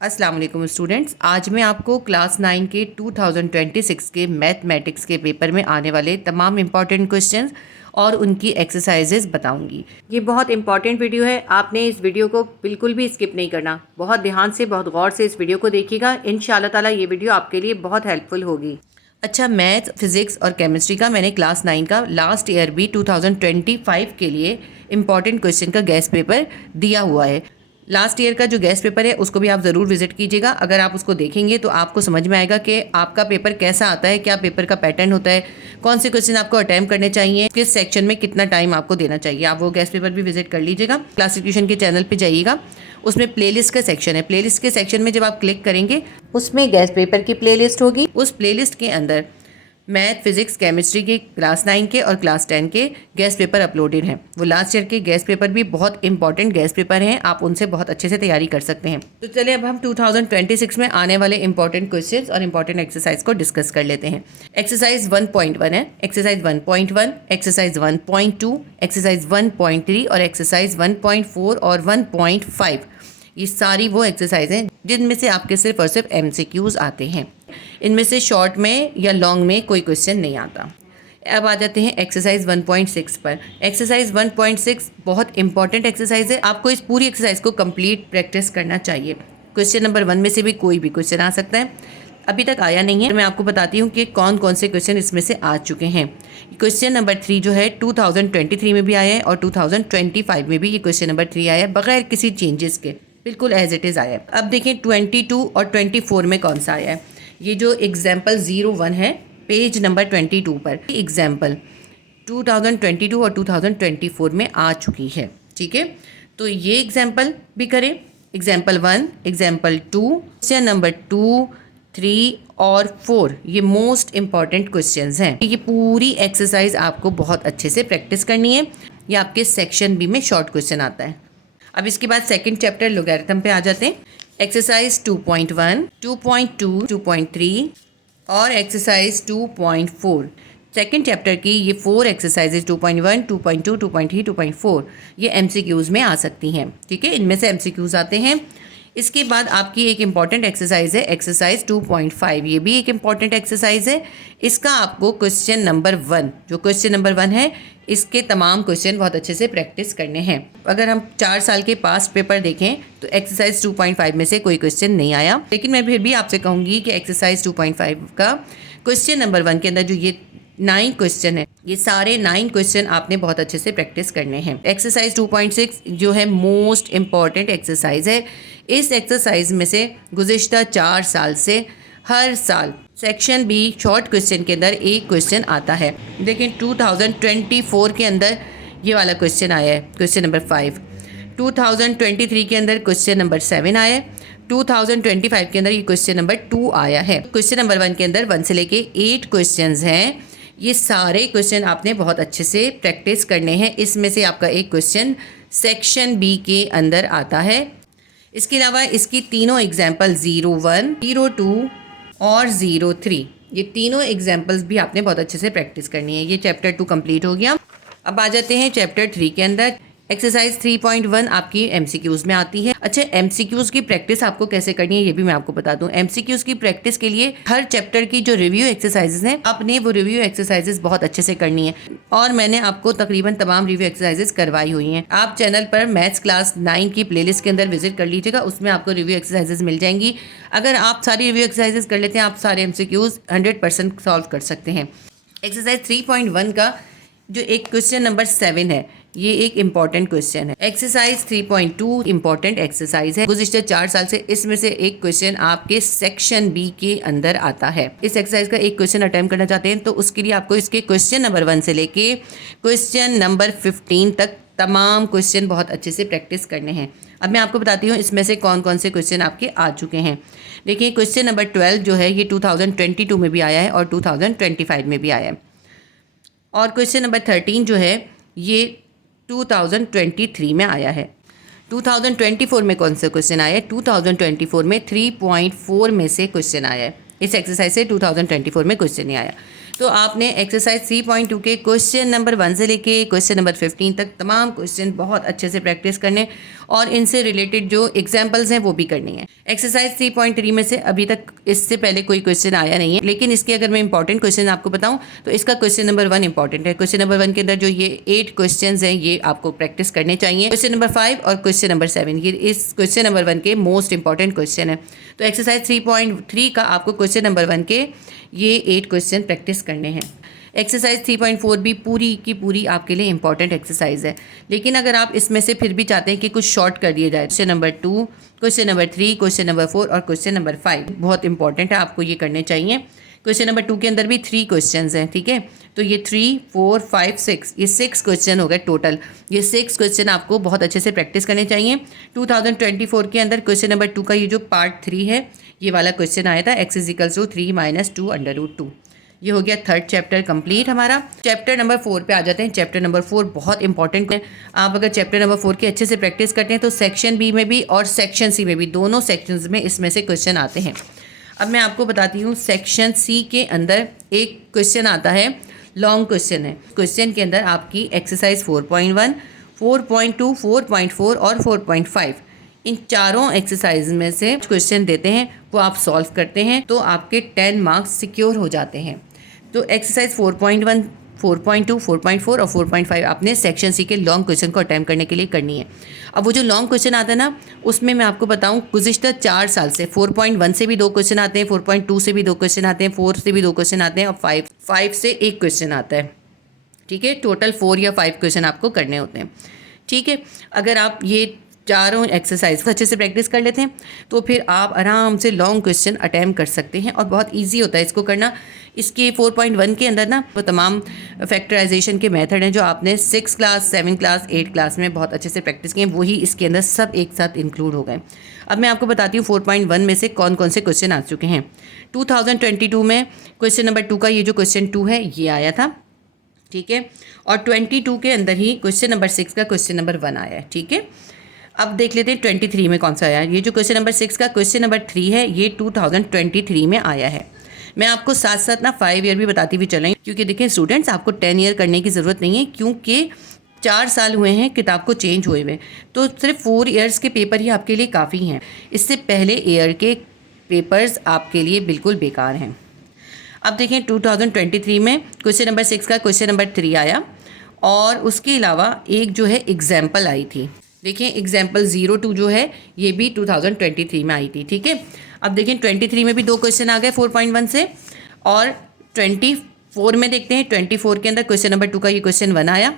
अस्सलाम वालेकुम स्टूडेंट्स। आज मैं आपको क्लास 9 के 2026 के मैथमेटिक्स के पेपर में आने वाले तमाम इम्पॉर्टेंट क्वेश्चंस और उनकी एक्सरसाइजेज बताऊंगी। ये बहुत इंपॉर्टेंट वीडियो है, आपने इस वीडियो को बिल्कुल भी स्किप नहीं करना। बहुत ध्यान से, बहुत गौर से इस वीडियो को देखिएगा। इंशाल्लाह ताला ये वीडियो आपके लिए बहुत हेल्पफुल होगी। अच्छा, मैथ, फिजिक्स और केमिस्ट्री का मैंने क्लास 9 का लास्ट ईयर भी 2025 के लिए इम्पॉर्टेंट क्वेश्चन का गेस्ट पेपर दिया हुआ है। लास्ट ईयर का जो गेस्ट पेपर है उसको भी आप ज़रूर विजिट कीजिएगा। अगर आप उसको देखेंगे तो आपको समझ में आएगा कि आपका पेपर कैसा आता है, क्या पेपर का पैटर्न होता है, कौन से क्वेश्चन आपको अटेम्प्ट करने चाहिए, किस सेक्शन में कितना टाइम आपको देना चाहिए। आप वो गेस्ट पेपर भी विजिट कर लीजिएगा। क्लासिफिकेशन के चैनल पे जाइएगा, उसमें प्लेलिस्ट का सेक्शन है। प्लेलिस्ट के सेक्शन में जब आप क्लिक करेंगे उसमें गेस्ट पेपर की प्लेलिस्ट होगी। उस प्लेलिस्ट के अंदर मैथ, फिजिक्स, केमिस्ट्री के क्लास 9 के और क्लास 10 के गेस्ट पेपर अपलोडेड हैं। वो लास्ट ईयर के गेस्ट पेपर भी बहुत इंपॉर्टेंट गेस्ट पेपर हैं, आप उनसे बहुत अच्छे से तैयारी कर सकते हैं। तो चलिए अब हम 2026 में आने वाले इंपॉर्टेंट क्वेश्चंस और इंपॉर्टेंट एक्सरसाइज को डिस्कस कर लेते हैं। एक्सरसाइज 1.1 है, एक्सरसाइज 1.1, एक्सरसाइज 1.2, एक्सरसाइज 1.3 और एक्सरसाइज 1.4 और 1.5। ये सारी वो एक्सरसाइज हैं जिनमें से आपके सिर्फ और सिर्फ MCQs आते हैं। इनमें से शॉर्ट में या लॉन्ग में कोई क्वेश्चन नहीं आता। अब आ जाते हैं एक्सरसाइज 1.6 पर। एक्सरसाइज 1.6 बहुत इंपॉर्टेंट एक्सरसाइज है, आपको इस पूरी एक्सरसाइज को कंप्लीट प्रैक्टिस करना चाहिए। क्वेश्चन नंबर 1 में से भी कोई भी क्वेश्चन आ सकता है। अभी तक आया नहीं है, मैं आपको बताती हूँ कि कौन कौन से क्वेश्चन इसमें से आ चुके हैं। क्वेश्चन नंबर 3 जो है 2023 में भी आया है और 2025 में भी ये क्वेश्चन नंबर 3 आया है, बगैर किसी चेंजेस के, बिल्कुल एज इट इज़ आया है। अब देखें 22 और 24 में कौन सा आया है। ये जो एग्जाम्पल 01 है पेज नंबर 22 पर, एग्जाम्पल 2022 और 2024 में आ चुकी है। ठीक है, तो ये एग्जाम्पल भी करें। एग्जाम्पल 1, एग्जाम्पल 2, क्वेश्चन नंबर 2, 3 और 4 ये मोस्ट इम्पॉर्टेंट क्वेश्चंस हैं। ये पूरी एक्सरसाइज आपको बहुत अच्छे से प्रैक्टिस करनी है। ये आपके सेक्शन बी में शॉर्ट क्वेश्चन आता है। अब इसके बाद सेकंड चैप्टर लोगैरिथम पे आ जाते हैं। एक्सरसाइज 2.1, 2.2, 2.3 और एक्सरसाइज 2.4। सेकंड चैप्टर की ये 4 एक्सरसाइजेज 2.1, 2.2, 2.3, 2.4 ये MCQs में आ सकती हैं। ठीक है, इनमें से MCQs आते हैं। इसके बाद आपकी एक इम्पॉर्टेंट एक्सरसाइज है एक्सरसाइज 2.5। ये भी एक इम्पॉर्टेंट एक्सरसाइज है। इसका आपको क्वेश्चन नंबर 1, जो क्वेश्चन नंबर 1 है, इसके तमाम क्वेश्चन बहुत अच्छे से प्रैक्टिस करने हैं। अगर हम 4 साल के पास्ट पेपर देखें तो एक्सरसाइज 2.5 में से कोई क्वेश्चन नहीं आया, लेकिन मैं फिर भी आपसे कहूँगी कि एक्सरसाइज 2.5 का क्वेश्चन नंबर 1 के अंदर जो ये 9 क्वेश्चन है, ये सारे 9 क्वेश्चन आपने बहुत अच्छे से प्रैक्टिस करने हैं। एक्सरसाइज 2.6 जो है मोस्ट इम्पॉर्टेंट एक्सरसाइज है। इस एक्सरसाइज में से गुज़िश्ता 4 साल से हर साल सेक्शन बी शॉर्ट क्वेश्चन के अंदर एक क्वेश्चन आता है। लेकिन 2024 के अंदर ये वाला क्वेश्चन आया है, क्वेश्चन नंबर 5। 2023 के अंदर क्वेश्चन नंबर 7 आया है। 2025 के अंदर ये क्वेश्चन नंबर 2 आया है। क्वेश्चन नंबर 1 के अंदर 1 से लेके 8 क्वेश्चंस हैं। ये सारे क्वेश्चन आपने बहुत अच्छे से प्रैक्टिस करने हैं। इसमें से आपका एक क्वेश्चन सेक्शन बी के अंदर आता है। इसके अलावा इसकी तीनों एग्जाम्पल 01, 02 और 03, ये तीनों एग्जाम्पल्स भी आपने बहुत अच्छे से प्रैक्टिस करनी है। ये चैप्टर 2 कंप्लीट हो गया। अब आ जाते हैं चैप्टर 3 के अंदर। एक्सरसाइज 3.1 आपकी MCQs में आती है। अच्छा, MCQs की प्रैक्टिस आपको कैसे करनी है ये भी मैं आपको बता दूं। MCQs की प्रैक्टिस के लिए हर चैप्टर की जो रिव्यू एक्सरसाइजेज हैं, आपने वो रिव्यू एक्सरसाइजेज बहुत अच्छे से करनी है और मैंने आपको तकरीबन तमाम रिव्यू एक्सरसाइजेज करवाई हुई हैं। आप चैनल पर मैथ्स क्लास 9 की प्लेलिस्ट के अंदर विजिट कर लीजिएगा, उसमें आपको रिव्यू एक्सरसाइजेज मिल जाएंगी। अगर आप सारी रिव्यू एक्सरसाइजेज कर लेते हैं, आप सारे MCQs 100% सॉल्व कर सकते हैं। एक्सरसाइज 3.1 का जो एक क्वेश्चन नंबर 7 है, ये एक इम्पॉर्टेंट क्वेश्चन है। एक्सरसाइज 3.2 इम्पॉर्टेंट एक्सरसाइज है। गुज़िश्ता 4 साल से इसमें से एक क्वेश्चन आपके सेक्शन बी के अंदर आता है। इस एक्सरसाइज का एक क्वेश्चन अटेम्प्ट करना चाहते हैं तो उसके लिए आपको इसके क्वेश्चन नंबर 1 से लेके क्वेश्चन नंबर 15 तक तमाम क्वेश्चन बहुत अच्छे से प्रैक्टिस करने हैं। अब मैं आपको बताती हूँ इसमें से कौन कौन से क्वेश्चन आपके आ चुके हैं। देखिए, क्वेश्चन नंबर 12 जो है ये 2022 में भी आया है और 2025 में भी आया है। और क्वेश्चन नंबर 13 जो है ये 2023 में आया है। 2024 में कौन सा क्वेश्चन आया है? 2024 में 3.4 में से क्वेश्चन आया है। इस एक्सरसाइज से 2024 में क्वेश्चन नहीं आया। तो आपने एक्सरसाइज 3.2 के क्वेश्चन नंबर 1 से लेके क्वेश्चन नंबर 15 तक तमाम क्वेश्चन बहुत अच्छे से प्रैक्टिस करने और इनसे रिलेटेड जो एग्जाम्पल्स हैं वो भी करनी है। एक्सरसाइज 3.3 में से अभी तक इससे पहले कोई क्वेश्चन आया नहीं है, लेकिन इसके अगर मैं इंपॉर्टेंट क्वेश्चन आपको बताऊं तो इसका क्वेश्चन नंबर 1 इंपॉर्टेंट है। क्वेश्चन नंबर 1 के अंदर जो ये 8 क्वेश्चंस हैं ये आपको प्रैक्टिस करने चाहिए। क्वेश्चन नंबर 5 और क्वेश्चन नंबर 7 ये इस क्वेश्चन नंबर 1 के मोस्ट इंपॉर्टेंट क्वेश्चन है। तो एक्सरसाइज 3.3 का आपको क्वेश्चन नंबर 1 के ये 8 क्वेश्चन प्रैक्टिस करने हैं। एक्सरसाइज 3.4 भी पूरी की पूरी आपके लिए इंपॉर्टेंट एक्सरसाइज है, लेकिन अगर आप इसमें से फिर भी चाहते हैं कि कुछ शॉर्ट कर दिया जाए, question number 2, question number 3, question number 4 और क्वेश्चन नंबर 5 बहुत इंपॉर्टेंट है, आपको ये करने चाहिए। क्वेश्चन नंबर 2 के अंदर भी 3 क्वेश्चन हैं, ठीक है। तो ये 3, 4, 5, 6 ये 6 क्वेश्चन हो गए टोटल। ये 6 क्वेश्चन आपको बहुत अच्छे से प्रैक्टिस करने चाहिए। 2024 के अंदर क्वेश्चन नंबर 2 का ये जो पार्ट 3 है ये वाला क्वेश्चन आया था, x = 3 - 2 √2। ये हो गया थर्ड चैप्टर कंप्लीट हमारा। चैप्टर नंबर 4 पे आ जाते हैं। चैप्टर नंबर 4 बहुत इंपॉर्टेंट है। आप अगर चैप्टर नंबर 4 की अच्छे से प्रैक्टिस करते हैं तो सेक्शन बी में भी और सेक्शन सी में भी, दोनों सेक्शंस में इसमें से क्वेश्चन आते हैं। अब मैं आपको बताती हूँ, सेक्शन सी के अंदर एक क्वेश्चन आता है, लॉन्ग क्वेश्चन है। क्वेश्चन के अंदर आपकी एक्सरसाइज 4.1, 4.2, 4.4 और 4.5 इन चारों एक्सरसाइज में से क्वेश्चन देते हैं, वो आप सॉल्व करते हैं तो आपके 10 मार्क्स सिक्योर हो जाते हैं। तो एक्सरसाइज 4.1, 4.2, 4.4 और 4.5 आपने सेक्शन सी के लॉन्ग क्वेश्चन को अटैम्प्ट करने के लिए करनी है। अब वो जो लॉन्ग क्वेश्चन आता है ना, उसमें मैं आपको बताऊं गुज़िश्ता 4 साल से 4.1 से भी 2 क्वेश्चन आते हैं, 4.2 से भी 2 क्वेश्चन आते हैं, 4 से भी 2 क्वेश्चन आते हैं और 5 से 1 क्वेश्चन आता है, ठीक है। टोटल 4 या 5 क्वेश्चन आपको करने होते हैं, ठीक है। अगर आप ये चारों एक्सरसाइज अच्छे से प्रैक्टिस कर लेते हैं तो फिर आप आराम से लॉन्ग क्वेश्चन अटैम्प्ट कर सकते हैं और बहुत इजी होता है इसको करना। इसके 4.1 के अंदर ना वो तमाम फैक्टराइजेशन के मेथड हैं जो आपने 6 क्लास, 7 क्लास, 8 क्लास में बहुत अच्छे से प्रैक्टिस किए, वही इसके अंदर सब एक साथ इंक्लूड हो गए। अब मैं आपको बताती हूँ 4.1 में से कौन कौन से क्वेश्चन आ चुके हैं। 2022 में क्वेश्चन नंबर 2 का ये जो क्वेश्चन 2 है ये आया था, ठीक है। और 22 के अंदर ही क्वेश्चन नंबर 6 का क्वेश्चन नंबर 1 आया है, ठीक है। अब देख लेते हैं 23 में कौन सा आया है। ये जो क्वेश्चन नंबर 6 का क्वेश्चन नंबर 3 है ये 2023 में आया है। मैं आपको साथ साथ ना 5 ईयर भी बताती हुई चल रही हूँ, क्योंकि देखिए स्टूडेंट्स आपको 10 ईयर करने की ज़रूरत नहीं है, क्योंकि 4 साल हुए हैं किताब को चेंज हुए हुए, तो सिर्फ 4 ईयर्स के पेपर ही आपके लिए काफ़ी हैं। इससे पहले ईयर के पेपर्स आपके लिए बिल्कुल बेकार हैं। अब देखें 2023 में क्वेश्चन नंबर 6 का क्वेश्चन नंबर 3 आया और उसके अलावा एक जो है एग्जाम्पल आई थी। देखिए एग्जाम्पल 02 जो है ये भी 2023 में आई थी, ठीक है। अब देखें 23 में भी 2 क्वेश्चन आ गए 4.1 से, और 24 में देखते हैं। 24 के अंदर क्वेश्चन नंबर 2 का ये क्वेश्चन 1 आया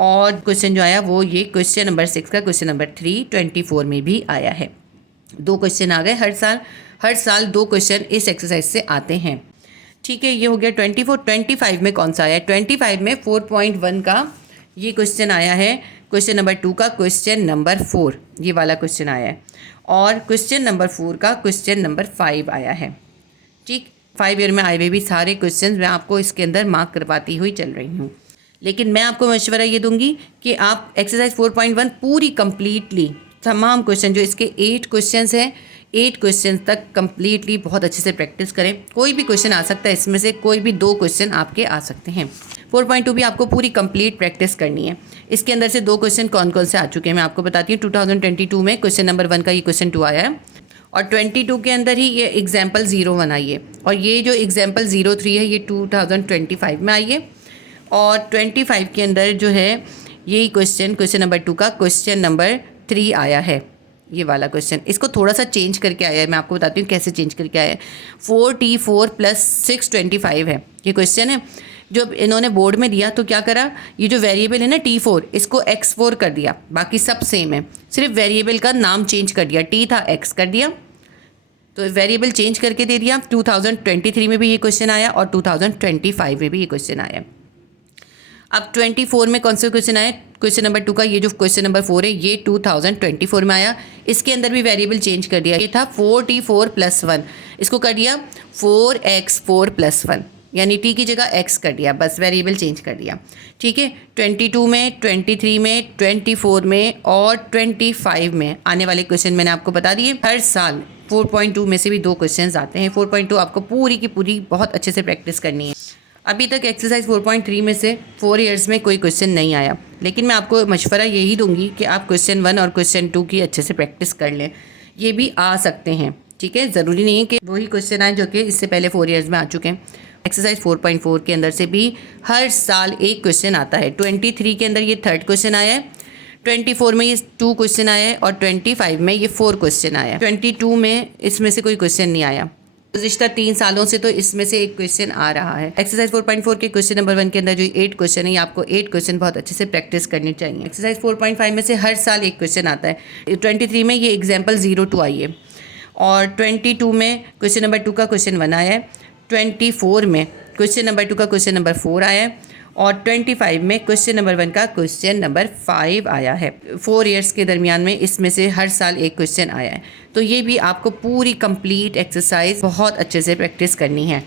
और क्वेश्चन जो आया वो ये क्वेश्चन नंबर 6 का क्वेश्चन नंबर 3 24 में भी आया है। 2 क्वेश्चन आ गए। हर साल 2 क्वेश्चन इस एक्सरसाइज से आते हैं, ठीक है। ये हो गया 24। 25 में कौन सा आया है? 25 में 4.1 का ये क्वेश्चन आया है, क्वेश्चन नंबर 2 का क्वेश्चन नंबर 4 ये वाला क्वेश्चन आया है, और क्वेश्चन नंबर 4 का क्वेश्चन नंबर 5 आया है, ठीक। 5 ईयर में आए हुए भी सारे क्वेश्चन मैं आपको इसके अंदर मार्क करवाती हुई चल रही हूँ। लेकिन मैं आपको मशवरा ये दूंगी कि आप एक्सरसाइज 4.1 पूरी कंप्लीटली तमाम क्वेश्चन जो इसके 8 क्वेश्चंस हैं 8 क्वेश्चन तक कंप्लीटली बहुत अच्छे से प्रैक्टिस करें। कोई भी क्वेश्चन आ सकता है, इसमें से कोई भी 2 क्वेश्चन आपके आ सकते हैं। 4.2 भी आपको पूरी कंप्लीट प्रैक्टिस करनी है। इसके अंदर से 2 क्वेश्चन कौन कौन से आ चुके हैं मैं आपको बताती हूँ। 2022 में क्वेश्चन नंबर 1 का ये क्वेश्चन 2 आया है, और 22 के अंदर ही ये एग्जाम्पल 01 आई है, और ये जो एग्जाम्पल 03 है ये 2025 में आई है, और 25 के अंदर जो है यही क्वेश्चन नंबर 2 का क्वेश्चन नंबर 3 आया है, ये वाला क्वेश्चन। इसको थोड़ा सा चेंज करके आया है, मैं आपको बताती हूँ कैसे चेंज करके आया है। 4T4 + 625 है ये क्वेश्चन है। जो इन्होंने बोर्ड में दिया तो क्या करा, ये जो वेरिएबल है ना T4 इसको X4 कर दिया, बाकी सब सेम है, सिर्फ वेरिएबल का नाम चेंज कर दिया, T था X कर दिया, तो वेरिएबल चेंज करके दे दिया। 2023 में भी ये क्वेश्चन आया और 2025 में भी ये क्वेश्चन आया। अब 24 में कौन सा क्वेश्चन आया? क्वेश्चन नंबर 2 का ये जो क्वेश्चन नंबर 4 है ये 2024 में आया। इसके अंदर भी वेरिएबल चेंज कर दिया, ये था 4T4 + 1, इसको कर दिया 4X4 + 1, यानी T की जगह X कर दिया, बस वेरिएबल चेंज कर दिया, ठीक है। 22 में, 23 में, 24 में और 25 में आने वाले क्वेश्चन मैंने आपको बता दिए। हर साल 4.2 में से भी 2 क्वेश्चन आते हैं। 4.2 आपको पूरी की पूरी बहुत अच्छे से प्रैक्टिस करनी है। अभी तक एक्सरसाइज 4.3 में से 4 ईयर्स में कोई क्वेश्चन नहीं आया, लेकिन मैं आपको मशवरा यही दूंगी कि आप क्वेश्चन 1 और क्वेश्चन 2 की अच्छे से प्रैक्टिस कर लें। ये भी आ सकते हैं, ठीक है। ज़रूरी नहीं है कि वही क्वेश्चन आए जो कि इससे पहले 4 ईयर्स में आ चुके हैं। एक्सरसाइज 4.4 के अंदर से भी हर साल एक क्वेश्चन आता है। 23 के अंदर ये 3rd क्वेश्चन आया है, 24 में ये 2 क्वेश्चन आया है और 25 में ये 4 क्वेश्चन आया है। 22 में इसमें से कोई क्वेश्चन नहीं आया। गुज़िश्ता 3 सालों से तो इसमें से एक क्वेश्चन आ रहा है। एक्सरसाइज 4.4 के क्वेश्चन नंबर 1 के अंदर जो 8 क्वेश्चन है, ये आपको 8 क्वेश्चन बहुत अच्छे से प्रैक्टिस करनी चाहिए। एक्सरसाइज 4.5 में से हर साल एक क्वेश्चन आता है। 23 में ये एग्जाम्पल 0-2 आई है और 22 में क्वेश्चन नंबर 2 का क्वेश्चन 1 आया है। 24 में क्वेश्चन नंबर 2 का क्वेश्चन नंबर 4 आया है और 25 में क्वेश्चन नंबर 1 का क्वेश्चन नंबर 5 आया है। 4 ईयर्स के दरमियान में इसमें से हर साल एक क्वेश्चन आया है। तो ये भी आपको पूरी कंप्लीट एक्सरसाइज बहुत अच्छे से प्रैक्टिस करनी है।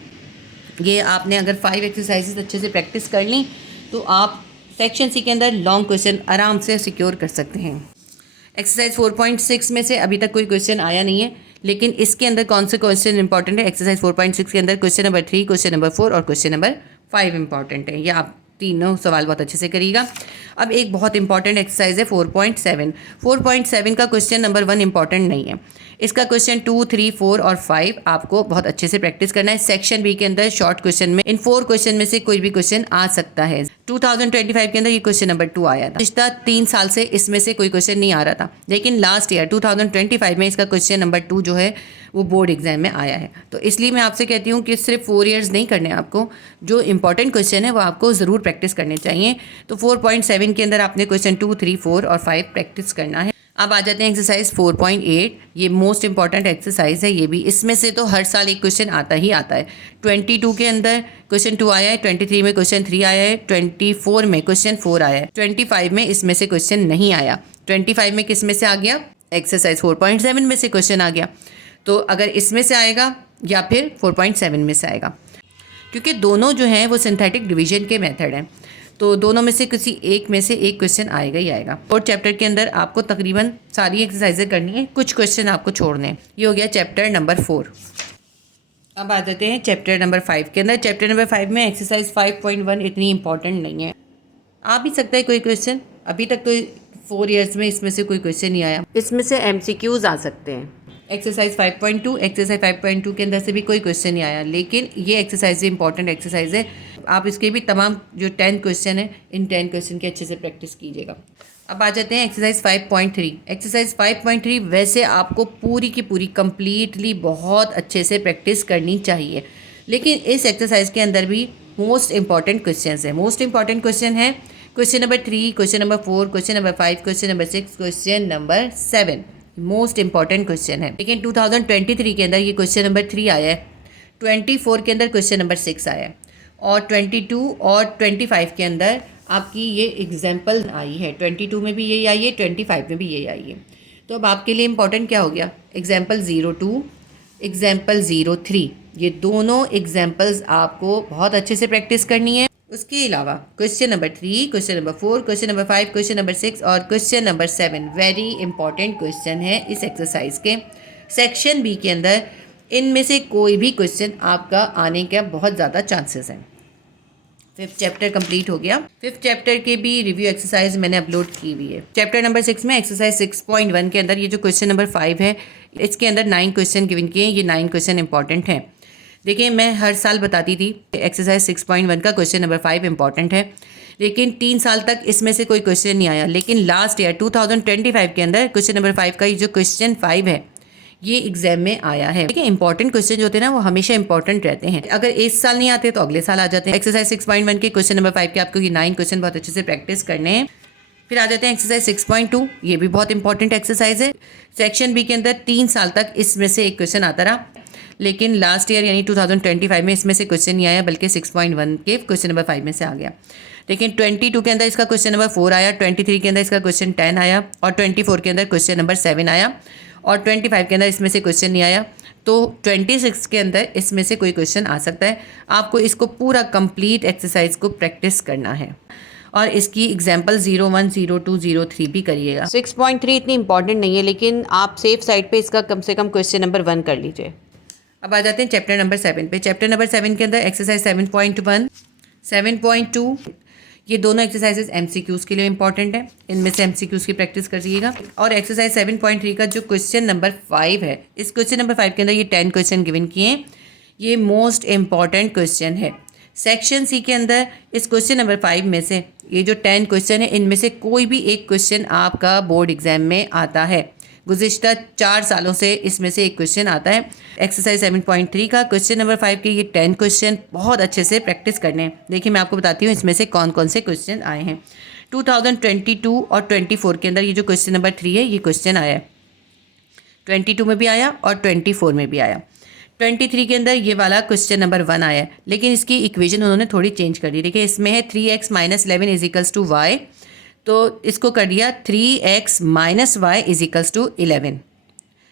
ये आपने अगर 5 एक्सरसाइजेस अच्छे से प्रैक्टिस कर ली तो आप सेक्शन सी के अंदर लॉन्ग क्वेश्चन आराम से सिक्योर कर सकते हैं। एक्सरसाइज 4.6 में से अभी तक कोई क्वेश्चन आया नहीं है, लेकिन इसके अंदर कौन से क्वेश्चन इंपॉर्टेंट है? एक्सरसाइज 4.6 के अंदर क्वेश्चन नंबर 3, क्वेश्चन नंबर 4 और क्वेश्चन नंबर 5 इंपॉर्टेंट है। ये आप तीनों सवाल बहुत अच्छे से करिएगा। अब एक बहुत इंपॉर्टेंट एक्सरसाइज है 4.7। 4.7 का क्वेश्चन नंबर 1 इंपॉर्टेंट नहीं है। इसका क्वेश्चन 2, 3, 4 और 5 आपको बहुत अच्छे से प्रैक्टिस करना है। सेक्शन बी के अंदर शॉर्ट क्वेश्चन में इन 4 क्वेश्चन में से कोई भी क्वेश्चन आ सकता है। 2025 के अंदर ये क्वेश्चन नंबर 2 आया था। पिछला 3 साल से इसमें से कोई क्वेश्चन नहीं आ रहा था, लेकिन लास्ट ईयर 2025 में इसका क्वेश्चन नंबर 2 जो है वो बोर्ड एग्जाम में आया है। तो इसलिए मैं आपसे कहती हूँ कि सिर्फ 4 ईयर्स नहीं करने, आपको जो इंपॉर्टेंट क्वेश्चन है वो आपको ज़रूर प्रैक्टिस करने चाहिए। तो 4.7 के अंदर आपने क्वेश्चन 2, 3, 4 और 5 प्रैक्टिस करना है। अब आ जाते हैं एक्सरसाइज 4.8। ये मोस्ट इंपॉर्टेंट एक्सरसाइज है। ये भी इसमें से तो हर साल एक क्वेश्चन आता ही आता है। 22 के अंदर क्वेश्चन 2 आया है, 23 में क्वेश्चन 3 आया है, 24 में क्वेश्चन 4 आया है, 25 में इसमें से क्वेश्चन नहीं आया। 25 में किस में से आ गया? एक्सरसाइज 4.7 में से क्वेश्चन आ गया। तो अगर इसमें से आएगा या फिर 4.7 में से आएगा, क्योंकि दोनों जो हैं वो सिंथेटिक डिवीजन के मेथड हैं, तो दोनों में से किसी एक में से एक क्वेश्चन आएगा ही आएगा। और चैप्टर के अंदर आपको तकरीबन सारी एक्सरसाइजें करनी है, कुछ क्वेश्चन आपको छोड़ने हैं। ये हो गया चैप्टर नंबर 4। अब आ जाते हैं चैप्टर नंबर 5 के अंदर। चैप्टर नंबर 5 में एक्सरसाइज 5.1 इतनी इंपॉर्टेंट नहीं है। आ भी सकता है कोई क्वेश्चन, अभी तक तो 4 ईयर्स में इसमें से कोई क्वेश्चन नहीं आया। इसमें से MCQs आ सकते हैं। एक्सरसाइज 5.2, एक्सरसाइज 5.2 के अंदर से भी कोई क्वेश्चन नहीं आया, लेकिन ये एक्सरसाइज इंपॉर्टेंट एक्सरसाइज है। आप इसके भी तमाम जो 10 क्वेश्चन है, इन 10 क्वेश्चन की अच्छे से प्रैक्टिस कीजिएगा। अब आ जाते हैं एक्सरसाइज 5.3। एक्सरसाइज 5.3 वैसे आपको पूरी की पूरी कंप्लीटली बहुत अच्छे से प्रैक्टिस करनी चाहिए, लेकिन इस एक्सरसाइज के अंदर भी मोस्ट इंपॉर्टेंट क्वेश्चन है। मोस्ट इंपॉर्टेंट क्वेश्चन है question number 3, question number 4, question number 5, question number 6, question number 7। Most important question है। लेकिन 2023 के अंदर ये क्वेश्चन नंबर 3 आया है, 24 के अंदर क्वेश्चन नंबर 6 आया है और 22 और 25 के अंदर आपकी ये एग्जाम्पल आई है। 22 में भी यही आई है, 25 में भी यही आई है। तो अब आपके लिए इंपॉर्टेंट क्या हो गया? एग्जाम्पल 02, एग्जाम्पल 03, ये दोनों एग्जाम्पल्स आपको बहुत अच्छे से प्रैक्टिस करनी है। उसके अलावा question number 3, question number 4, question number 5, question number 6 और question number 7 very important question है इस एक्सरसाइज के। सेक्शन बी के अंदर इनमें से कोई भी क्वेश्चन आपका आने का बहुत ज़्यादा चांसेस हैं। 5th चैप्टर कंप्लीट हो गया। 5th चैप्टर के भी रिव्यू एक्सरसाइज मैंने अपलोड की हुई है। चैप्टर नंबर 6 में एक्सरसाइज 6.1 के अंदर ये जो क्वेश्चन नंबर 5 है, इसके अंदर 9 क्वेश्चन गिवन किए हैं। ये 9 क्वेश्चन इंपॉर्टेंट हैं। देखिए, मैं हर साल बताती थी एक्सरसाइज 6.1 का क्वेश्चन नंबर 5 इंपॉर्टेंट है, लेकिन 3 साल तक इसमें से कोई क्वेश्चन नहीं आया। लेकिन लास्ट ईयर 2025 के अंदर क्वेश्चन नंबर 5 का ये जो क्वेश्चन 5 है, ये एग्जाम में आया है। देखिए, इंपॉर्टेंट क्वेश्चन जो होते हैं ना, वो हमेशा इंपॉर्टेंट रहते हैं। अगर इस साल नहीं आते तो अगले साल आ जाते हैं। एक्सरसाइज 6.1 के क्वेश्चन नंबर 5 के आपको ये 9 क्वेश्चन बहुत अच्छे से प्रैक्टिस करने हैं। फिर आ जाते हैं एक्सरसाइज 6.2। ये भी बहुत इंपॉर्टेंट एक्सरसाइज है। सेक्शन बी के अंदर 3 साल तक इसमें से एक क्वेश्चन आता रहा, लेकिन लास्ट ईयर यानी 2025 में इसमें से क्वेश्चन नहीं आया, बल्कि 6.1 के क्वेश्चन नंबर 5 में से आ गया। लेकिन 22 के अंदर इसका क्वेश्चन नंबर 4 आया, 23 के अंदर इसका क्वेश्चन 10 आया और 24 के अंदर क्वेश्चन नंबर 7 आया और 25 के अंदर इसमें से क्वेश्चन नहीं आया। तो 26 के अंदर इसमें से कोई क्वेश्चन आ सकता है। आपको इसको पूरा कंप्लीट एक्सरसाइज को प्रैक्टिस करना है और इसकी एग्जाम्पल 01, 02, 03 भी करिएगा। 6.3 इतनी इंपॉर्टेंट नहीं है, लेकिन आप सेफ साइड पे इसका कम से कम क्वेश्चन नंबर 1 कर लीजिए। अब आ जाते हैं चैप्टर नंबर 7 पे। चैप्टर नंबर 7 के अंदर एक्सरसाइज 7.1, 7.2, ये दोनों एक्सरसाइजेज एमसीक्यूज़ के लिए इंपॉर्टेंट है, इनमें से एमसीक्यूज़ की प्रैक्टिस करिएगा। और एक्सरसाइज 7.3 का जो क्वेश्चन नंबर 5 है, इस क्वेश्चन नंबर 5 के अंदर ये 10 क्वेश्चन गिवन किए हैं। ये मोस्ट इम्पॉर्टेंट क्वेश्चन है। सेक्शन सी के अंदर इस क्वेश्चन नंबर 5 में से ये जो 10 क्वेश्चन है, इनमें से कोई भी एक क्वेश्चन आपका बोर्ड एग्जाम में आता है। गुज़िश्ता 4 सालों से इसमें से एक क्वेश्चन आता है। एक्सरसाइज 7.3 का क्वेश्चन नंबर 5 के ये 10 क्वेश्चन बहुत अच्छे से प्रैक्टिस करने हैं। देखिए मैं आपको बताती हूँ इसमें से कौन कौन से क्वेश्चन आए हैं। 2022 और 24 के अंदर ये जो क्वेश्चन नंबर 3 है, ये क्वेश्चन आया है। 22 में भी आया और 24 में भी आया। 23 के अंदर ये वाला क्वेश्चन नंबर 1 आया है, लेकिन इसकी इक्वेशन उन्होंने थोड़ी चेंज कर दी। देखिए इसमें है 3x - 11 = y, तो इसको कर दिया 3x - y = 11।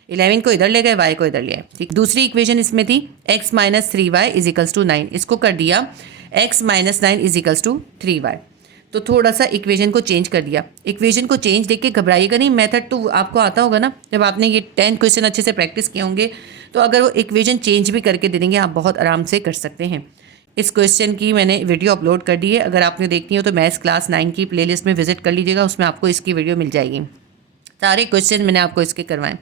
11 को इधर ले गए, y को इधर ले आए। ठीक, दूसरी इक्वेशन इसमें थी x - 3y = 9, इसको कर दिया x - 9 = 3y। तो थोड़ा सा इक्वेशन को चेंज कर दिया। इक्वेशन को चेंज देख के घबराइएगा नहीं, मेथड तो आपको आता होगा ना, जब आपने ये 10 क्वेश्चन अच्छे से प्रैक्टिस किए होंगे तो अगर वो इक्वेशन चेंज भी करके दे देंगे आप बहुत आराम से कर सकते हैं। इस क्वेश्चन की मैंने वीडियो अपलोड कर दी है, अगर आपने देखनी हो तो मैथ्स क्लास 9 की प्लेलिस्ट में विजिट कर लीजिएगा, उसमें आपको इसकी वीडियो मिल जाएगी। सारे क्वेश्चन मैंने आपको इसके करवाए।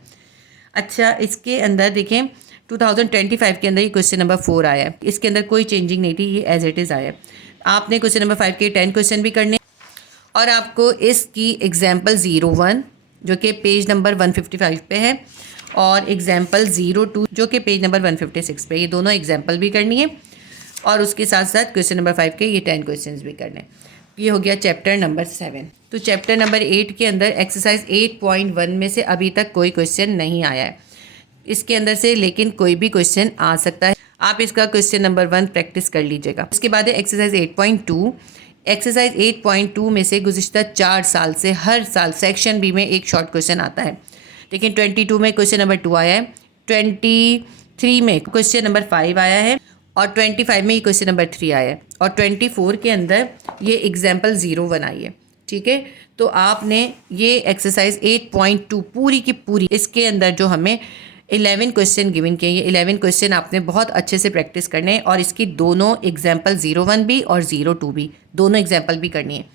अच्छा, इसके अंदर देखें 2025 के अंदर ये क्वेश्चन नंबर 4 आया है। इसके अंदर कोई चेंजिंग नहीं थी, ये एज इट इज़ आया है। आपने क्वेश्चन नंबर 5 के 10 क्वेश्चन भी करने और आपको इसकी एग्जाम्पल 01 जो कि पेज नंबर 155 पे है और एग्जाम्पल 02 जो कि पेज नंबर 156 पे, ये दोनों एग्जाम्पल भी करनी है और उसके साथ साथ क्वेश्चन नंबर 5 के ये 10 क्वेश्चन भी करने हैं। ये हो गया चैप्टर नंबर 7। तो चैप्टर नंबर 8 के अंदर एक्सरसाइज 8.1 में से अभी तक कोई क्वेश्चन नहीं आया है इसके अंदर से, लेकिन कोई भी क्वेश्चन आ सकता है। आप इसका क्वेश्चन नंबर 1 प्रैक्टिस कर लीजिएगा। इसके बाद है एक्सरसाइज 8.2। एक्सरसाइज 8.2 में से गुज़िश्ता 4 साल से हर साल सेक्शन बी में एक शॉर्ट क्वेश्चन आता है, लेकिन 22 में क्वेश्चन नंबर 2 आया है, 23 में क्वेश्चन नंबर 5 आया है और 25 में ये क्वेश्चन नंबर 3 आया है और 24 के अंदर ये एग्जाम्पल 01 आई है। ठीक है, तो आपने ये एक्सरसाइज 8.2 पूरी की पूरी, इसके अंदर जो हमें 11 क्वेश्चन गिवन किए, ये 11 क्वेश्चन आपने बहुत अच्छे से प्रैक्टिस करने हैं और इसकी दोनों एग्जाम्पल 01 भी और 02 भी, दोनों एग्जाम्पल भी करनी है।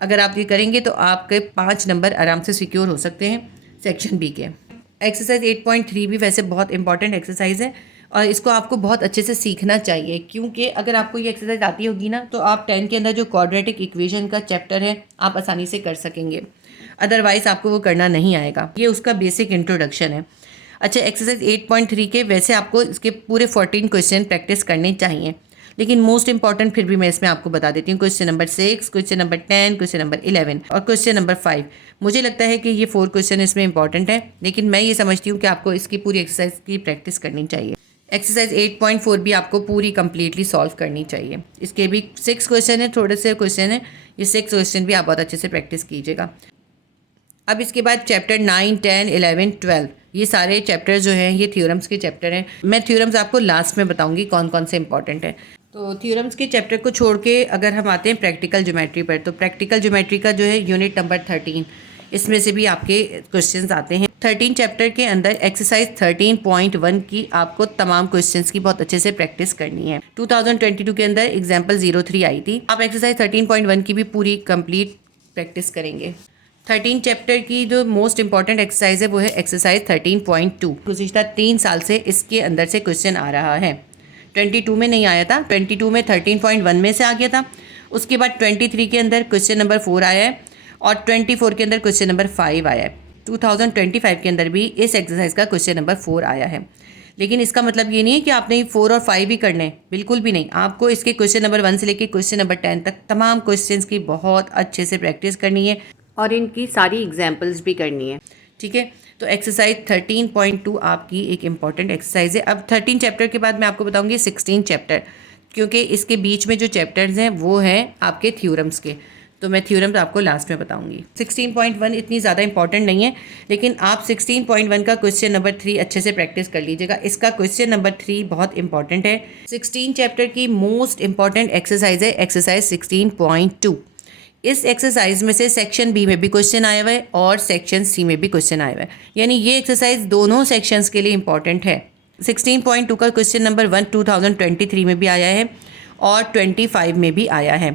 अगर आप ये करेंगे तो आपके 5 नंबर आराम से सिक्योर हो सकते हैं सेक्शन बी के। एक्सरसाइज 8.3 भी वैसे बहुत इंपॉर्टेंट एक्सरसाइज है और इसको आपको बहुत अच्छे से सीखना चाहिए, क्योंकि अगर आपको ये एक्सरसाइज आती होगी ना तो आप 10 के अंदर जो क्वाड्रेटिक इक्वेशन का चैप्टर है आप आसानी से कर सकेंगे, अदरवाइज आपको वो करना नहीं आएगा। ये उसका बेसिक इंट्रोडक्शन है। अच्छा, एक्सरसाइज 8.3 के वैसे आपको इसके पूरे 14 क्वेश्चन प्रैक्टिस करने चाहिए, लेकिन मोस्ट इंपॉर्टेंट फिर भी मैं इसमें आपको बता देती हूँ। Question number 6, question number 10, question number 11 और क्वेश्चन नंबर 5। मुझे लगता है कि ये 4 क्वेश्चन इसमें इंपॉर्टेंट है, लेकिन मैं ये समझती हूँ कि आपको इसकी पूरी एक्सरसाइज की प्रैक्टिस करनी चाहिए। एक्सरसाइज 8.4 भी आपको पूरी कंप्लीटली सॉल्व करनी चाहिए। इसके भी 6 क्वेश्चन है, थोड़े से क्वेश्चन है, ये 6 क्वेश्चन भी आप बहुत अच्छे से प्रैक्टिस कीजिएगा। अब इसके बाद चैप्टर 9, 10, 11, 12 ये सारे चैप्टर जो हैं ये थ्योरम्स के चैप्टर हैं। मैं थ्योरम्स आपको लास्ट में बताऊंगी कौन कौन से इंपॉर्टेंट है। तो थ्योरम्स के चैप्टर को छोड़ के अगर हम आते हैं प्रैक्टिकल ज्योमेट्री पर, तो प्रैक्टिकल ज्योमेट्री का जो है यूनिट नंबर 13, इसमें से भी आपके क्वेश्चंस आते हैं। 13 चैप्टर के अंदर एक्सरसाइज 13.1 की आपको तमाम क्वेश्चंस की बहुत अच्छे से प्रैक्टिस करनी है। 2022 के अंदर एग्जाम्पल 03 आई थी। आप एक्सरसाइज 13.1 की भी पूरी कंप्लीट प्रैक्टिस करेंगे। 13 चैप्टर की जो मोस्ट इंपॉर्टेंट एक्सरसाइज है वो है एक्सरसाइज 13.2। गुज़िश्ता 3 साल से इसके अंदर से क्वेश्चन आ रहा है। 22 में नहीं आया था, 22 में 13.1 में से आ गया था। उसके बाद 23 के अंदर क्वेश्चन नंबर 4 आया है और 24 के अंदर क्वेश्चन नंबर 5 आया है। 2025 के अंदर भी इस एक्सरसाइज का क्वेश्चन नंबर 4 आया है। लेकिन इसका मतलब ये नहीं है कि आपने 4 और 5 ही करने, बिल्कुल भी नहीं। आपको इसके क्वेश्चन नंबर 1 से लेकर क्वेश्चन नंबर 10 तक तमाम क्वेश्चंस की बहुत अच्छे से प्रैक्टिस करनी है और इनकी सारी एग्जाम्पल्स भी करनी है। ठीक है, तो एक्सरसाइज 13.2 आपकी एक इम्पॉर्टेंट एक्सरसाइज है। अब 13 चैप्टर के बाद मैं आपको बताऊंगी 16 चैप्टर, क्योंकि इसके बीच में जो चैप्टर्स हैं वो हैं आपके थ्योरम्स के, तो मैं थ्योरम्स आपको लास्ट में बताऊंगी। 16.1 इतनी ज़्यादा इंपॉर्टेंट नहीं है, लेकिन आप 16.1 का क्वेश्चन नंबर 3 अच्छे से प्रैक्टिस कर लीजिएगा। इसका क्वेश्चन नंबर 3 बहुत इंपॉर्टेंट है। 16 चैप्टर की मोस्ट इंपॉर्टेंट एक्सरसाइज है एक्सरसाइज 16.2। इस एक्सरसाइज में से सेक्शन बी में भी क्वेश्चन आया हुआ है और सेक्शन सी में भी क्वेश्चन आया हुआ है, यानी ये एक्सरसाइज दोनों सेक्शंस के लिए इंपॉर्टेंट है। 16.2 का क्वेश्चन नंबर 1 2023 में भी आया है और 25 में भी आया है।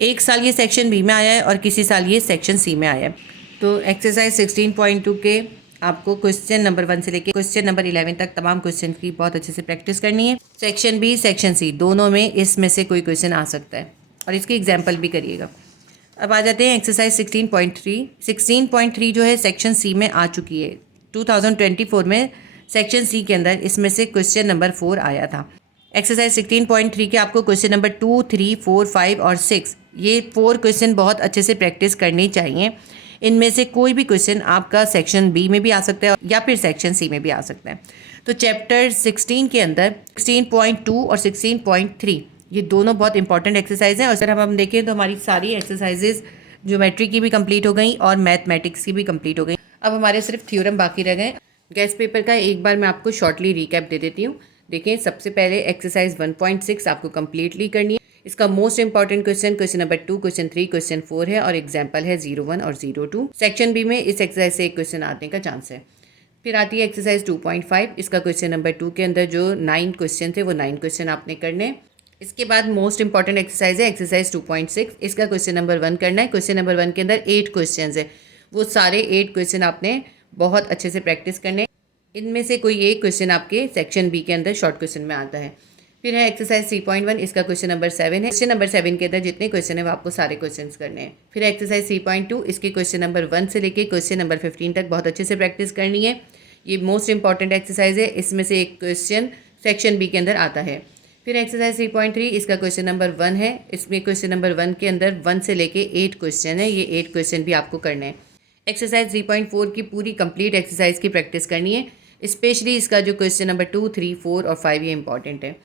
एक साल ये सेक्शन बी में आया है और किसी साल ये सेक्शन सी में आया है। तो एक्सरसाइज 16.2 के आपको क्वेश्चन नंबर 1 से लेके क्वेश्चन नंबर 11 तक तमाम क्वेश्चन की बहुत अच्छे से प्रैक्टिस करनी है। सेक्शन बी सेक्शन सी दोनों में इसमें से कोई क्वेश्चन आ सकता है और इसकी एग्जाम्पल भी करिएगा। अब आ जाते हैं एक्सरसाइज 16.3। 16.3 जो है सेक्शन सी में आ चुकी है। 2024 में सेक्शन सी के अंदर इसमें से क्वेश्चन नंबर 4 आया था। एक्सरसाइज 16.3 के आपको क्वेश्चन नंबर 2, 3, 4, 5 और 6 ये 4 क्वेश्चन बहुत अच्छे से प्रैक्टिस करनी चाहिए। इनमें से कोई भी क्वेश्चन आपका सेक्शन बी में भी आ सकता है या फिर सेक्शन सी में भी आ सकता है। तो चैप्टर 16 के अंदर 16.2 और 16.3 ये दोनों बहुत इंपॉर्टेंट एक्सरसाइज हैं। और सर हम देखें तो हमारी सारी एक्सरसाइजेज ज्योमेट्री की भी कंप्लीट हो गई और मैथमेटिक्स की भी कंप्लीट हो गई। अब हमारे सिर्फ थ्योरम बाकी रह गए। गेस्ट पेपर का एक बार मैं आपको शॉर्टली रिकैप दे देती हूँ। देखें, सबसे पहले एक्सरसाइज 1.6 आपको कंप्लीटली करनी है। इसका most important question number 2, question 3, question 4 है और एग्जाम्पल है 01 और 02। सेक्शन बी में इस एक्सरसाइज से एक क्वेश्चन आने का चांस है। फिर आती है एक्सरसाइज 2.5। इसका क्वेश्चन नंबर 2 के अंदर जो 9 क्वेश्चन थे वो 9 क्वेश्चन आपने करने हैं। इसके बाद मोस्ट इंपॉर्टेंट एक्सरसाइज है एक्सरसाइज 2.6। इसका क्वेश्चन नंबर 1 करना है। क्वेश्चन नंबर 1 के अंदर 8 क्वेश्चन है, वो सारे 8 क्वेश्चन आपने बहुत अच्छे से प्रैक्टिस करने। इनमें से कोई एक क्वेश्चन आपके सेक्शन बी के अंदर शॉर्ट क्वेश्चन में आता है। फिर है एक्सरसाइज 3.1। इसका क्वेश्चन नंबर 7 है। क्वेश्चन नंबर 7 के अंदर जितने क्वेश्चन है वो आपको सारे क्वेश्चंस करने हैं। फिर एक्सरसाइज 3.2। इसके क्वेश्चन नंबर 1 से लेके क्वेश्चन नंबर 15 तक बहुत अच्छे से प्रैक्टिस करनी है। ये मोस्ट इंपॉर्टेंट एक्सरसाइज है। इसमें से एक क्वेश्चन सेक्शन बी के अंदर आता है। फिर एक्सरसाइज 3.3। इसका क्वेश्चन नंबर 1 है। इसमें क्वेश्चन नंबर 1 के अंदर 1 से लेके 8 क्वेश्चन है। ये 8 क्वेश्चन भी आपको करने हैं। एक्सरसाइज 3.4 की पूरी कंप्लीट एक्सरसाइज की प्रैक्टिस करनी है। स्पेशली इसका जो क्वेश्चन नंबर 2, 3, 4 और 5 ये इंपॉर्टेंट है।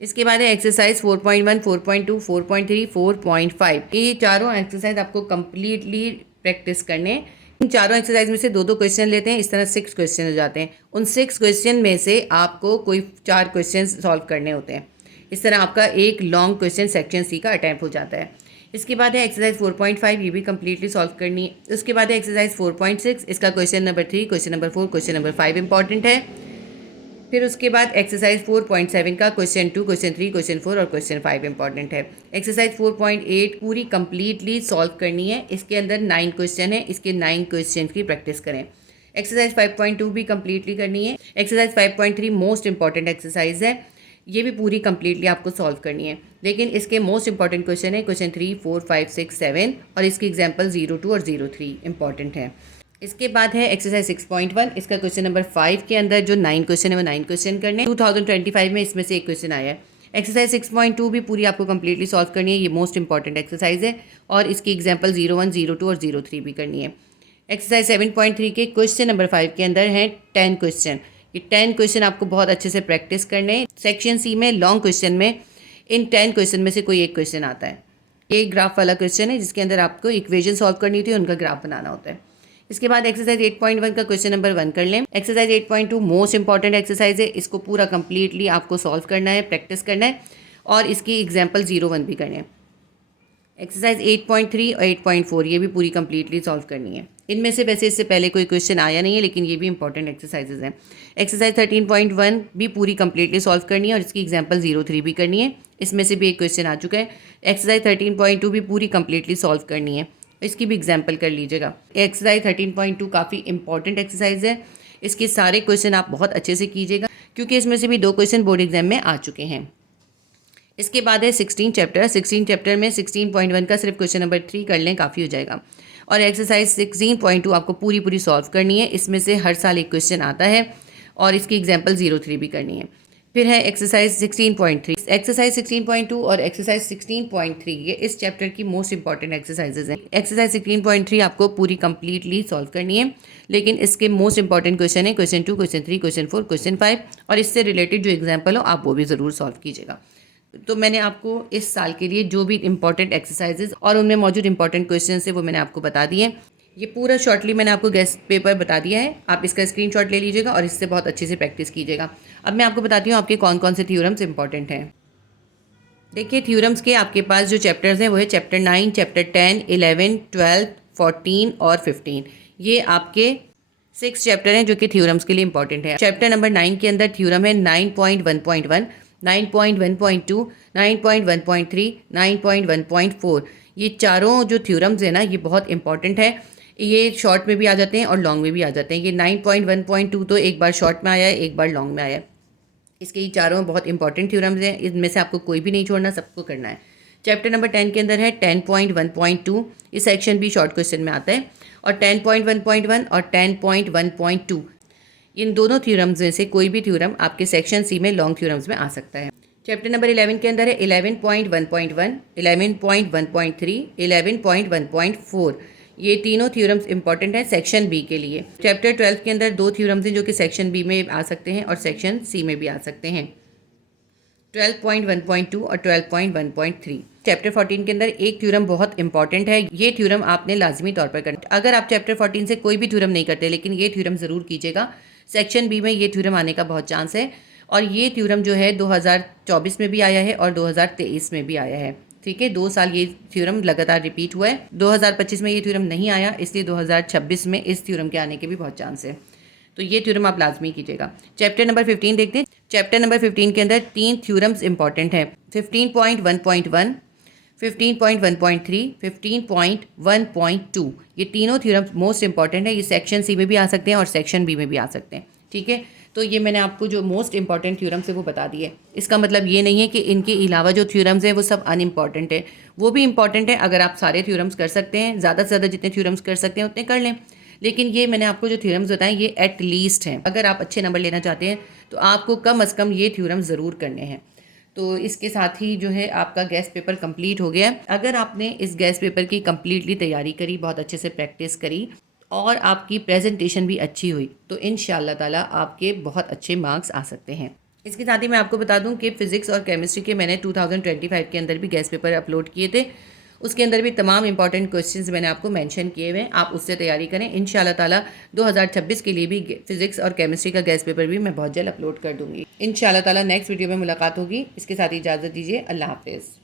इसके बाद है एक्सरसाइज 4.1, 4.2, 4.3, 4.5। ये चारों एक्सरसाइज आपको कंप्लीटली प्रैक्टिस करने हैं। इन चारों एक्सरसाइज में से 2-2 क्वेश्चन लेते हैं, इस तरह 6 क्वेश्चन हो जाते हैं। उन 6 क्वेश्चन में से आपको कोई 4 क्वेश्चन सॉल्व करने होते हैं। इस तरह आपका एक लॉन्ग क्वेश्चन सेक्शन सी का अटैम्प्ट हो जाता है। इसके बाद है एक्सरसाइज 4.5। ये भी कंप्लीटली सॉल्व करनी है। उसके बाद है एक्सरसाइज 4.6। इसका question number 3, question number 4, question number 5 important है। फिर उसके बाद एक्सरसाइज 4.7 का क्वेश्चन 2, क्वेश्चन 3, क्वेश्चन 4 और क्वेश्चन 5 इंपॉर्टेंट है। एक्सरसाइज 4.8 पूरी कंप्लीटली सॉल्व करनी है। इसके अंदर 9 क्वेश्चन है, इसके 9 क्वेश्चन की प्रैक्टिस करें। एक्सरसाइज 5.2 भी कंप्लीटली करनी है। एक्सरसाइज 5.3 मोस्ट इंपॉर्टेंट एक्सरसाइज है, ये भी पूरी कंप्लीटली आपको सॉल्व करनी है। लेकिन इसके मोस्ट इंपॉर्टेंट क्वेश्चन है क्वेश्चन 3, 4, 5, 6, 7 और इसकी एग्जाम्पल 02 और 03 इंपॉर्टेंट है। इसके बाद है एक्सरसाइज 6.1। इसका क्वेश्चन नंबर 5 के अंदर जो 9 क्वेश्चन है वो 9 क्वेश्चन करने। 2025 में इसमें से एक क्वेश्चन आया है। एक्सरसाइज 6.2 भी पूरी आपको कंप्लीटली सॉल्व करनी है। ये मोस्ट इंपॉर्टेंट एक्सरसाइज है और इसकी एग्जाम्पल 01, 02 और 03 भी करनी है। एक्सरसाइज 7.3 के क्वेश्चन नंबर 5 के अंदर हैं 10 क्वेश्चन। ये 10 क्वेश्चन आपको बहुत अच्छे से प्रैक्टिस करने। सेक्शन सी में लॉन्ग क्वेश्चन में इन 10 क्वेश्चन में से कोई एक क्वेश्चन आता है। ये ग्राफ वाला क्वेश्चन है जिसके अंदर आपको इक्वेशन सॉल्व करनी होती है, उनका ग्राफ बनाना होता है। इसके बाद एक्सरसाइज 8.1 का क्वेश्चन नंबर 1 कर लें। एक्सरसाइज 8.2 मोस्ट इंपॉर्टेंट एक्सरसाइज है। इसको पूरा कंप्लीटली आपको सॉल्व करना है, प्रैक्टिस करना है और इसकी एग्जाम्पल 01 भी करने हैं। एक्सरसाइज 8.3 और 8.4 ये भी पूरी कंप्लीटली सॉल्व करनी है। इनमें से वैसे इससे पहले कोई क्वेश्चन आया नहीं है, लेकिन ये भी इंपॉर्टेंट एक्सरसाइजेज हैं। एक्सरसाइज 13.1 भी पूरी कंप्लीटली सॉल्व करनी है और इसकी एग्जाम्पल 03 भी करनी है। इसमें से भी एक क्वेश्चन आ चुका है। एक्सरसाइज 13.2 भी पूरी कंप्लीटली सॉल्व करनी है, इसकी भी एग्जाम्पल कर लीजिएगा। एक्सरसाइज 13.2 काफ़ी इंपॉर्टेंट एक्सरसाइज है। इसके सारे क्वेश्चन आप बहुत अच्छे से कीजिएगा क्योंकि इसमें से भी 2 क्वेश्चन बोर्ड एग्जाम में आ चुके हैं। इसके बाद है 16 चैप्टर। 16 चैप्टर में 16.1 का सिर्फ क्वेश्चन नंबर 3 कर लें, काफ़ी हो जाएगा। और एक्सरसाइज 16.2 आपको पूरी सॉल्व करनी है। इसमें से हर साल एक क्वेश्चन आता है और इसकी एग्जाम्पल 03 भी करनी है। फिर है एक्सरसाइज 16.3। एक्सरसाइज 16.2 और एक्सरसाइज 16.3 ये इस चैप्टर की मोस्ट इंपॉर्टेंट एक्सरसाइजेज हैं। एक्सरसाइज 16.3 आपको पूरी कंप्लीटली सॉल्व करनी है, लेकिन इसके मोस्ट इंपॉर्टेंट क्वेश्चन है क्वेश्चन 2, क्वेश्चन 3, क्वेश्चन 4, क्वेश्चन 5 और इससे रिलेटेड जो एग्जाम्पल हो आप वो भी ज़रूर सॉल्व कीजिएगा। तो मैंने आपको इस साल के लिए जो भी इंपॉर्टेंट एक्सरसाइजेज और उनमें मौजूद इंपॉर्टेंट क्वेश्चन है वो मैंने आपको बता दिए। ये पूरा शॉर्टली मैंने आपको गेस्ट पेपर बता दिया है, आप इसका स्क्रीनशॉट ले लीजिएगा और इससे बहुत अच्छे से प्रैक्टिस कीजिएगा। अब मैं आपको बताती हूँ आपके कौन कौन से थ्योरम्स इंपॉर्टेंट हैं। देखिए, थ्योरम्स के आपके पास जो चैप्टर्स हैं वो है चैप्टर 9, चैप्टर 10, 11, 12, 14 और 15। ये आपके 6 चैप्टर हैं जो कि थ्योरम्स के लिए इंपॉर्टेंट है। चैप्टर नंबर 9 के अंदर थ्योरम है 9.1.1। 9.1.2, 9.1.3, 9.1.4, ये चारों जो थ्योरम्स है ना ये बहुत इंपॉर्टेंट है। ये शॉर्ट में भी आ जाते हैं और लॉन्ग में भी आ जाते हैं। ये 9.1.2 तो एक बार शॉर्ट में आया है, एक बार लॉन्ग में आया है। इसके ये चारों बहुत इंपॉर्टेंट थ्योरम्स हैं, इनमें से आपको कोई भी नहीं छोड़ना, सबको करना है। चैप्टर नंबर 10 के अंदर है 10.1.2, इस सेक्शन भी शॉर्ट क्वेश्चन में आता है, और 10.1.1 और 10.1.2 इन दोनों थ्योरम्स में से कोई भी थ्योरम आपके सेक्शन सी में लॉन्ग थ्योरम्स में आ सकता है। चैप्टर नंबर 11 के अंदर है 11.1.1, 11.1.3, 11.1.4, ये तीनों थ्योरम्स इंपॉर्टेंट हैं सेक्शन बी के लिए। चैप्टर 12 के अंदर दो थ्योरम्स हैं जो कि सेक्शन बी में आ सकते हैं और सेक्शन सी में भी आ सकते हैं, 12.1.2 और 12.1.3। चैप्टर 14 के अंदर एक थ्योरम बहुत इंपॉर्टेंट है, ये थ्योरम आपने लाजमी तौर पर करना। अगर आप चैप्टर 14 से कोई भी थ्योरम नहीं करते लेकिन ये थ्योरम ज़रूर कीजिएगा, सेक्शन बी में ये थ्योरम आने का बहुत चांस है। और ये थ्योरम जो है 2024 में भी आया है और 2023 में भी आया है। ठीक है, 2 साल ये थ्योरम लगातार रिपीट हुआ है। 2025 में ये थ्योरम नहीं आया, इसलिए 2026 में इस थ्योरम के आने के भी बहुत चांस है, तो ये थ्योरम आप लाजमी कीजिएगा। चैप्टर नंबर 15 देखते हैं। चैप्टर नंबर 15 के अंदर 3 थ्योरम्स इंपॉर्टेंट हैं, 15.1.1, 15.1.3, 15.1.2, ये तीनों थ्योरम्स मोस्ट इंपॉर्टेंट है। ये सेक्शन सी में भी आ सकते हैं और सेक्शन बी में भी आ सकते हैं। ठीक है, तो ये मैंने आपको जो मोस्ट इंपॉर्टेंट थ्योरम्स है वो बता दिए। इसका मतलब ये नहीं है कि इनके अलावा जो थ्योरम्स हैं वो सब अनइम्पॉर्टेंट है, वो भी इंपॉर्टेंट है। अगर आप सारे थ्योरम्स कर सकते हैं, ज़्यादा से ज़्यादा जितने थ्योरम्स कर सकते हैं उतने कर लें, लेकिन ये मैंने आपको जो थ्योरम्स बताएं ये एट लीस्ट हैं। अगर आप अच्छे नंबर लेना चाहते हैं तो आपको कम अज़ कम ये थ्योरम ज़रूर करने हैं। तो इसके साथ ही जो है आपका गेस्ट पेपर कंप्लीट हो गया। अगर आपने इस गेस्ट पेपर की कंप्लीटली तैयारी करी, बहुत अच्छे से प्रैक्टिस करी और आपकी प्रेजेंटेशन भी अच्छी हुई, तो इंशाअल्लाह ताला आपके बहुत अच्छे मार्क्स आ सकते हैं। इसके साथ ही मैं आपको बता दूं कि फ़िज़िक्स और केमिस्ट्री के मैंने 2025 के अंदर भी गेस्ट पेपर अपलोड किए थे, उसके अंदर भी तमाम इंपॉर्टेंट क्वेश्चंस मैंने आपको मेंशन किए हुए हैं। आप उससे तैयारी करें, इंशाल्लाह ताला 2026 के लिए भी फिजिक्स और केमिस्ट्री का गेस्ट पेपर भी मैं बहुत जल्द अपलोड कर दूंगी। इंशाल्लाह ताला नेक्स्ट वीडियो में मुलाकात होगी। इसके साथ ही इजाज़त दीजिए, अल्लाह हाफिज़।